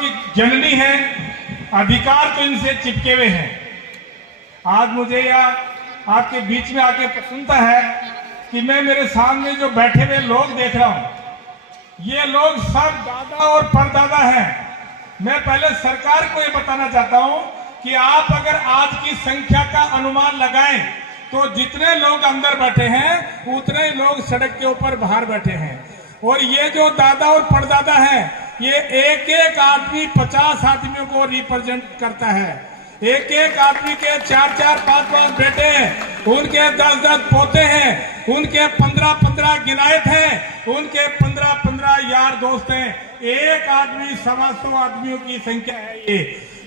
की जननी है, अधिकार तो इनसे चिपके हुए हैं। आज मुझे यह आपके बीच में आके सुनता है कि मैं मेरे सामने जो बैठे हुए लोग देख रहा हूं, ये लोग सब दादा और परदादा हैं। मैं पहले सरकार को ये बताना चाहता हूं कि आप अगर आज की संख्या का अनुमान लगाएं तो जितने लोग अंदर बैठे हैं उतने ही लोग सड़क के ऊपर बाहर बैठे हैं। और ये जो दादा और परदादा हैं, ये एक एक आदमी 50 आदमियों को रिप्रेजेंट करता है। एक एक आदमी के 4-4, 5-5 बेटे हैं, उनके 10-10 पोते हैं, उनके 15-15 गिनायत हैं, उनके 15-15 यार दोस्त हैं। एक आदमी 100 आदमियों की संख्या है।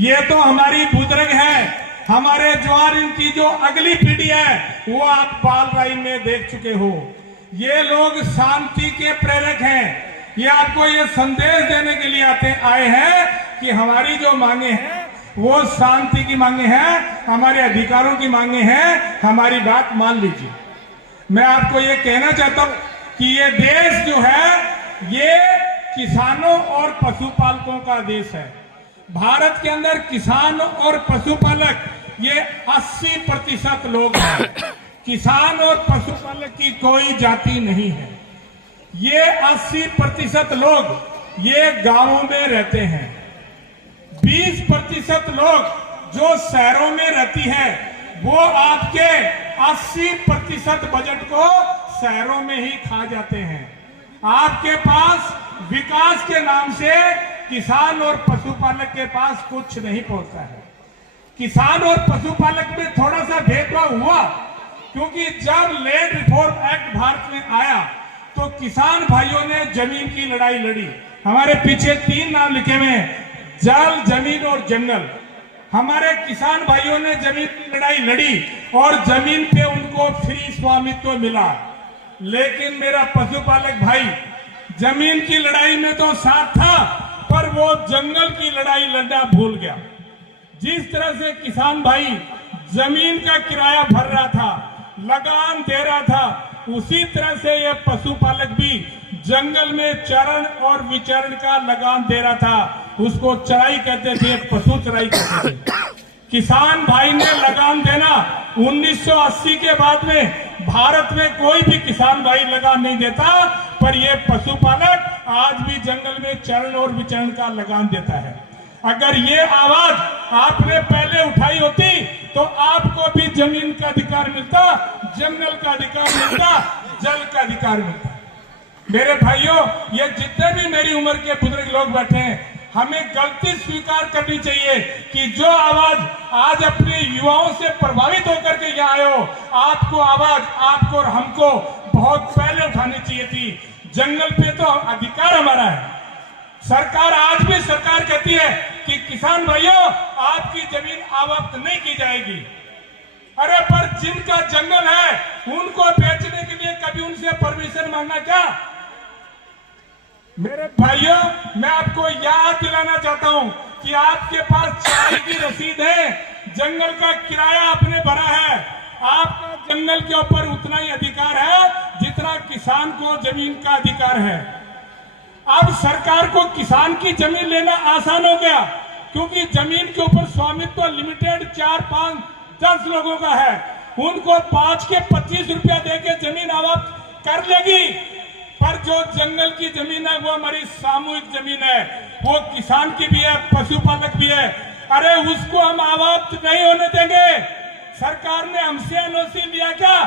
ये तो हमारी बुजुर्ग है, हमारे जवान, इनकी जो अगली पीढ़ी है वो आप बाल राइन में देख चुके हो। ये लोग शांति के प्रेरक हैं। ये आपको ये संदेश देने के लिए आए हैं कि हमारी जो मांगे हैं वो शांति की मांगे हैं, हमारे अधिकारों की मांगे हैं, हमारी बात मान लीजिए। मैं आपको ये कहना चाहता हूं कि ये देश जो है ये किसानों और पशुपालकों का देश है। भारत के अंदर किसान और पशुपालक ये 80% लोग हैं। किसान और पशुपालक की कोई जाति नहीं है। ये 80% लोग ये गांवों में रहते हैं। 20% लोग जो शहरों में रहती हैं वो आपके 80% बजट को शहरों में ही खा जाते हैं। आपके पास विकास के नाम से किसान और पशुपालक के पास कुछ नहीं पहुंचता है। किसान और पशुपालक में थोड़ा सा भेदभाव हुआ क्योंकि जब लैंड रिफॉर्म एक्ट भारत में आया तो किसान भाइयों ने जमीन की लड़ाई लड़ी। हमारे पीछे 3 नाम लिखे हुए हैं, जल, जमीन और जंगल। हमारे किसान भाइयों ने जमीन की लड़ाई लड़ी और जमीन पे उनको फ्री स्वामित्व मिला। लेकिन मेरा पशुपालक भाई जमीन की लड़ाई में तो साथ था, पर वो जंगल की लड़ाई लड़ना भूल गया। जिस तरह से किसान भाई जमीन का किराया भर रहा था, लगान दे रहा था, उसी तरह से ये पशुपालक भी जंगल में चरण और विचरण का लगान दे रहा था। उसको चराई कहते थे, पशु चराई कहते थे। किसान भाई ने लगान देना 1980 के बाद में भारत में कोई भी किसान भाई लगान नहीं देता, पर ये पशुपालक आज भी जंगल में चरण और विचरण का लगान देता है। अगर ये आवाज आपने पहले उठाई होती तो आपको भी जमीन का अधिकार मिलता, जंगल का अधिकार मिलता, जल का अधिकार मिलता। मेरे भाइयों, ये जितने भी मेरी उम्र के बुजुर्ग लोग बैठे हैं, हमें गलती स्वीकार करनी चाहिए कि जो आवाज आज अपने युवाओं से प्रभावित होकर के यहाँ आए हो, आपको आवाज, आपको और हमको बहुत पहले उठानी चाहिए थी। जंगल पे तो अधिकार हमारा है। सरकार आज भी सरकार कहती है कि किसान भाइयों आपकी जमीन आवक्त नहीं की जाएगी। अरे पर जिनका जंगल है उनको बेचने के लिए कभी उनसे परमिशन मांगना क्या? मेरे भाइयों, मैं आपको याद दिलाना चाहता हूं कि आपके पास चराई की रसीद है, जंगल का किराया आपने भरा है, आपका जंगल के ऊपर उतना ही अधिकार है जितना किसान को जमीन का अधिकार है। अब सरकार को किसान की जमीन लेना आसान हो गया क्योंकि जमीन के ऊपर स्वामित्व लिमिटेड 4, 5, 10 लोगों का है। उनको 5 के 25 रुपया देके जमीन आवक्त कर लेगी। पर जो जंगल की जमीन है वो हमारी सामूहिक जमीन है, वो किसान की भी है, पशुपालक भी है। अरे उसको हम आवक्त नहीं होने देंगे। सरकार ने हमसे एनओसी लिया क्या?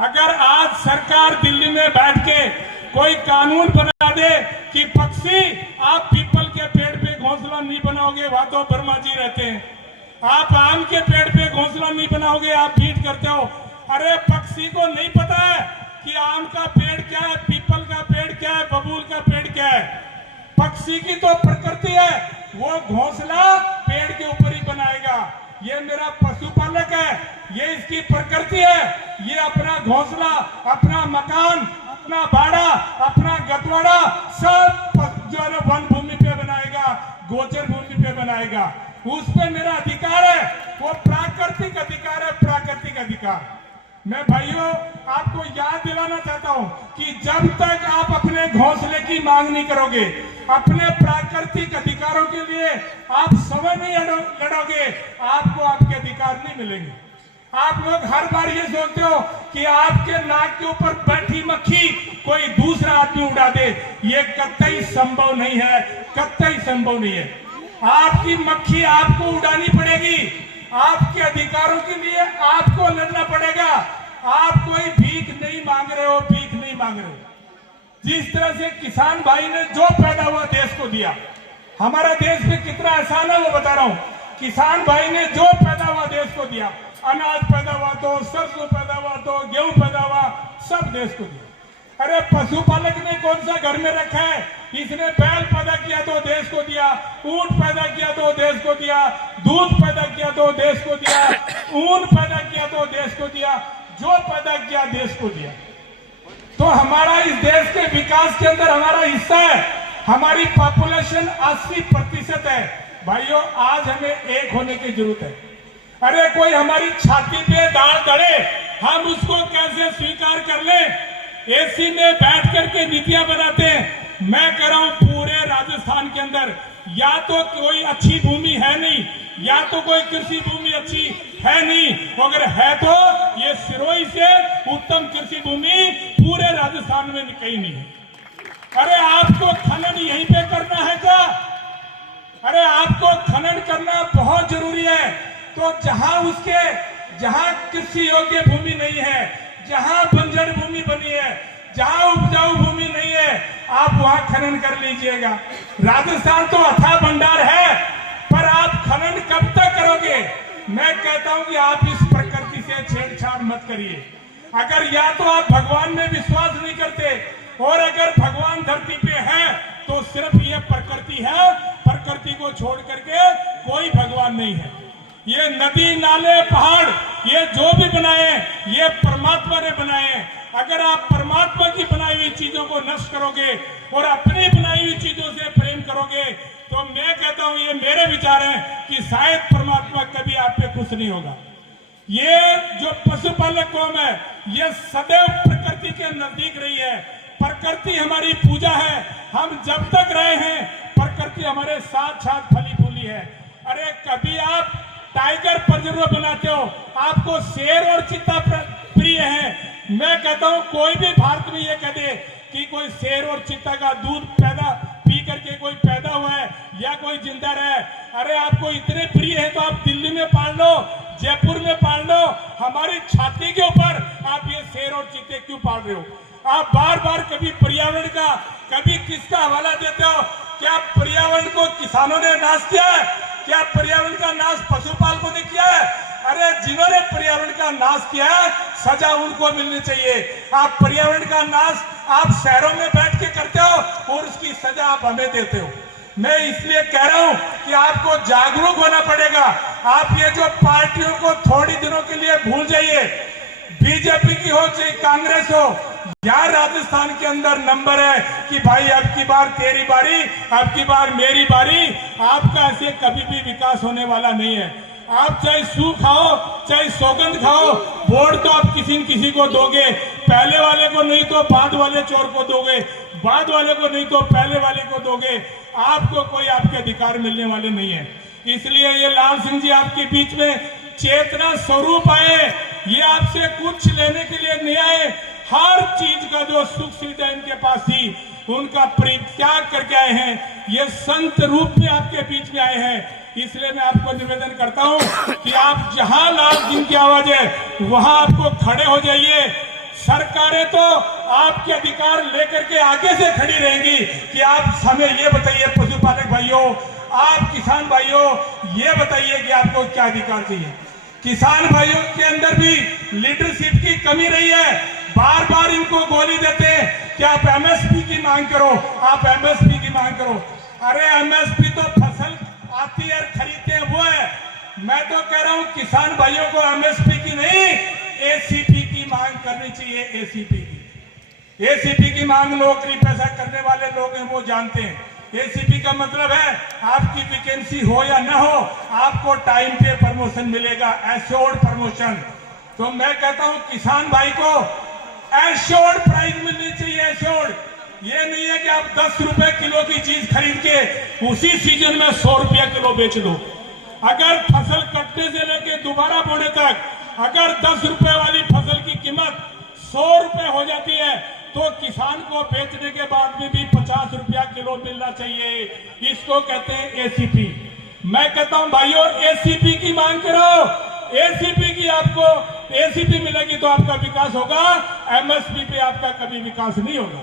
अगर आज सरकार दिल्ली में बैठ के कोई कानून बना दे कि पक्षी आप पीपल के पेड़ पे घोंसला नहीं बनाओगे, वहां तो वर्मा जी रहते हैं, आप आम के पेड़ पे घोंसला नहीं बनाओगे, आप फीड करते हो। अरे पक्षी को नहीं पता है कि आम का पेड़ क्या है, पीपल का पेड़ क्या है, बबूल का पेड़ क्या है। पक्षी की तो प्रकृति है, वो घोंसला पेड़ के ऊपर ही बनाएगा। ये मेरा पशुपालक है, ये इसकी प्रकृति है, ये अपना घोंसला, अपना मकान, अपना बाड़ा, अपना गतवाड़ा सब जो है वन भूमि पे बनाएगा, गोचर भूमि पे बनाएगा। उस पे मेरा अधिकार है, वो प्राकृतिक अधिकार है, प्राकृतिक अधिकार। मैं भाइयों आपको याद दिलाना चाहता हूं कि जब तक आप अपने घोंसले की मांग नहीं करोगे, अपने प्राकृतिक अधिकारों आप समय नहीं लड़ोगे, आपको आपके अधिकार नहीं मिलेंगे। आप लोग हर बार ये सोचते हो कि आपके नाक के ऊपर बैठी मक्खी कोई दूसरा आदमी उड़ा दे, ये कतई संभव नहीं है, कतई संभव नहीं है। आपकी मक्खी आपको उड़ानी पड़ेगी, आपके अधिकारों के लिए आपको लड़ना पड़ेगा। आप कोई भीख नहीं मांग रहे हो, भीख नहीं मांग रहे हो। जिस तरह से किसान भाई ने जो पैदा हुआ देश को दिया, हमारा देश में कितना आसान है वो बता रहा हूं। किसान भाई ने जो पैदा हुआ देश को दिया, अनाज पैदा हुआ तो, सरसों पैदा हुआ तो, गेहूं पैदा हुआ, सब देश को दिया। अरे पशुपालक ने कौन सा घर में रखा है, इसने बैल पैदा किया तो देश को दिया, ऊंट पैदा किया तो देश को दिया, दूध पैदा किया तो देश को दिया, ऊन पैदा किया तो देश को दिया, जो पैदा किया देश को दिया। तो हमारा इस देश के विकास के अंदर हमारा हिस्सा है। हमारी पॉपुलेशन 80% है। भाइयों, आज हमें एक होने की जरूरत है। अरे कोई हमारी छाती पे दाल गड़े, हम उसको कैसे स्वीकार कर ले? एसी में बैठ करके नीतियां बनाते हैं। मैं कह रहा हूं पूरे राजस्थान के अंदर या तो कोई अच्छी भूमि है नहीं, या तो कोई कृषि भूमि अच्छी है नहीं, अगर है तो ये सिरोही से उत्तम कृषि भूमि पूरे राजस्थान में कहीं नहीं है। अरे आपको खनन यहीं पे करना है क्या? अरे आपको खनन करना बहुत जरूरी है। तो जहां कृषि योग्य भूमि नहीं है, जहां बंजर भूमि बनी है, जहां उपजाऊ भूमि नहीं है, आप वहां खनन कर लीजिएगा। राजस्थान तो अथाह भंडार है, पर आप खनन कब तक करोगे? मैं कहता हूं कि आप इस प्रकृति से छेड़छाड़ मत करिए। अगर या तो आप भगवान में विश्वास नहीं करते, और अगर भगवान धरती पे है तो सिर्फ ये प्रकृति है, प्रकृति को छोड़ करके कोई भगवान नहीं है। ये नदी नाले पहाड़ ये जो भी बनाए ये परमात्मा ने बनाए। अगर आप परमात्मा की बनाई हुई चीजों को नष्ट करोगे और अपनी बनाई हुई चीजों से प्रेम करोगे, तो मैं कहता हूं, ये मेरे विचार हैं कि शायद परमात्मा कभी आप पे खुश नहीं होगा। ये जो पशुपालक कौम है, ये सदैव प्रकृति के नजदीक रही है। प्रकृति हमारी पूजा है। हम जब तक रहे हैं प्रकृति हमारे साथ साथ फली फूली है। अरे कभी आप टाइगर प्रजर्व बनाते हो, आपको शेर और चीता प्रिय है। मैं कहता हूं कोई भी भारत में ये कह दे कि कोई शेर और चीता का दूध पी करके कोई पैदा हुआ है या कोई जिंदा रहा है, अरे आपको इतने प्रिय है तो आप दिल्ली में पाल लो, जयपुर में पाल लो। हमारी छाती के ऊपर आप ये शेर और चीते क्यों पाल रहे हो? आप बार बार कभी पर्यावरण का, कभी किसका हवाला देते हो? क्या पर्यावरण को किसानों ने नाश किया है? क्या पर्यावरण का नाश पशुपालकों ने किया है? अरे जिन्होंने पर्यावरण का नाश किया है सजा उनको मिलनी चाहिए। आप पर्यावरण का नाश आप शहरों में बैठ के करते हो और उसकी सजा आप हमें देते हो। मैं इसलिए कह रहा हूं कि आपको जागरूक होना पड़ेगा। आप ये जो पार्टियों को थोड़ी दिनों के लिए भूल जाइए, बीजेपी की हो चाहे कांग्रेस हो, यार राजस्थान के अंदर नंबर है कि भाई अब की बार तेरी बारी, अब की बार मेरी बारी। आपका ऐसे कभी भी विकास होने वाला नहीं है। आप चाहे सूख खाओ चाहे सौगंध खाओ, वोट तो आप किसी न किसी को दोगे, पहले वाले को नहीं तो बाद वाले चोर को दोगे, बाद वाले को नहीं तो पहले वाले को दोगे। आपको कोई आपके अधिकार मिलने वाले नहीं है। इसलिए ये लाल सिंह जी आपके बीच में चेतना स्वरूप आए, ये आपसे कुछ लेने के लिए नहीं आए। हर चीज का जो सुख सुविधा इनके पास थी उनका परित्याग करके आए हैं। ये संत रूप में आपके बीच में आए हैं। इसलिए मैं आपको निवेदन करता हूं कि आप जहां लाल सिंह की आवाज है वहां आपको खड़े हो जाइए। सरकारें तो आपके अधिकार लेकर के आगे से खड़ी रहेंगी कि आप हमें ये बताइए, पशुपालक भाइयों, आप किसान भाइयों, ये बताइए कि आपको क्या अधिकार चाहिए। किसान भाइयों के अंदर भी लीडरशिप की कमी रही है। बार बार इनको गोली देते हैं कि आप एमएसपी की मांग करो, आप एमएसपी की मांग करो। अरे एमएसपी तो फसल आती है खरीदते हैं वो है। मैं तो कह रहा हूं किसान भाइयों को एमएसपी की नहीं, एसीपी की मांग करनी चाहिए। एसीपी की मांग नौकरी पैसा करने वाले लोग हैं, वो जानते हैं। एसीपी का मतलब है आपकी वैकेंसी हो या ना हो, आपको टाइम पे प्रमोशन मिलेगा, एश्योर्ड प्रमोशन। तो मैं कहता हूं किसान भाई को एश्योर्ड प्राइस मिलनी चाहिए, एश्योर्ड। ये नहीं है कि आप 10 रुपए किलो की चीज खरीद के उसी सीजन में 100 रुपया किलो बेच दो। अगर फसल कटने से लेके दोबारा बोने तक अगर 10 रुपए वाली फसल की कीमत 100 रुपए हो जाती है तो किसान को बेचने के बाद में भी 50 रुपया किलो मिलना चाहिए। इसको कहते हैं एसीपी। मैं कहता हूं भाइयों, एसीपी की मांग करो। एसीपी की आपको एसीपी मिलेगी तो आपका विकास होगा, एमएसपी पे आपका कभी विकास नहीं होगा।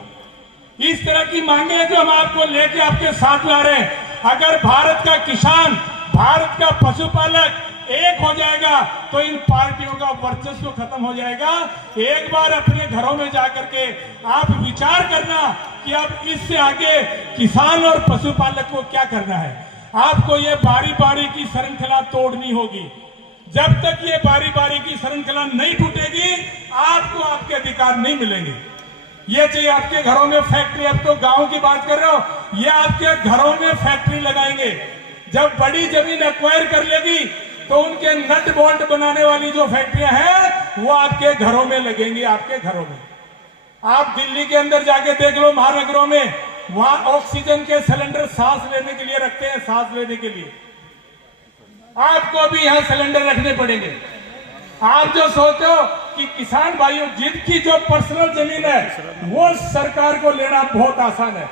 इस तरह की मांगे जो हम आपको लेके आपके साथ ला रहे हैं। अगर भारत का किसान, भारत का पशुपालक एक हो जाएगा तो इन पार्टियों का वर्चस्व खत्म हो जाएगा। एक बार अपने घरों में जाकर के आप विचार करना कि अब इससे आगे किसान और पशुपालक को क्या करना है। आपको ये बारी बारी की श्रृंखला तोड़नी होगी। जब तक ये बारी बारी की श्रृंखला नहीं टूटेगी आपको आपके अधिकार नहीं मिलेंगे। ये चाहिए आपके घरों में फैक्ट्री, अब तो गांव की बात कर रहे हो, ये आपके घरों में फैक्ट्री लगाएंगे। जब बड़ी जमीन एक्वायर कर लेगी तो उनके नट बोल्ट बनाने वाली जो फैक्ट्रियां हैं वो आपके घरों में लगेंगी, आपके घरों में। आप दिल्ली के अंदर जाके देख लो, महानगरों में, वहां ऑक्सीजन के सिलेंडर सांस लेने के लिए रखते हैं, सांस लेने के लिए। आपको भी यहां सिलेंडर रखने पड़ेंगे। आप जो सोचो कि किसान भाइयों जिनकी जो पर्सनल जमीन है वो सरकार को लेना बहुत आसान है,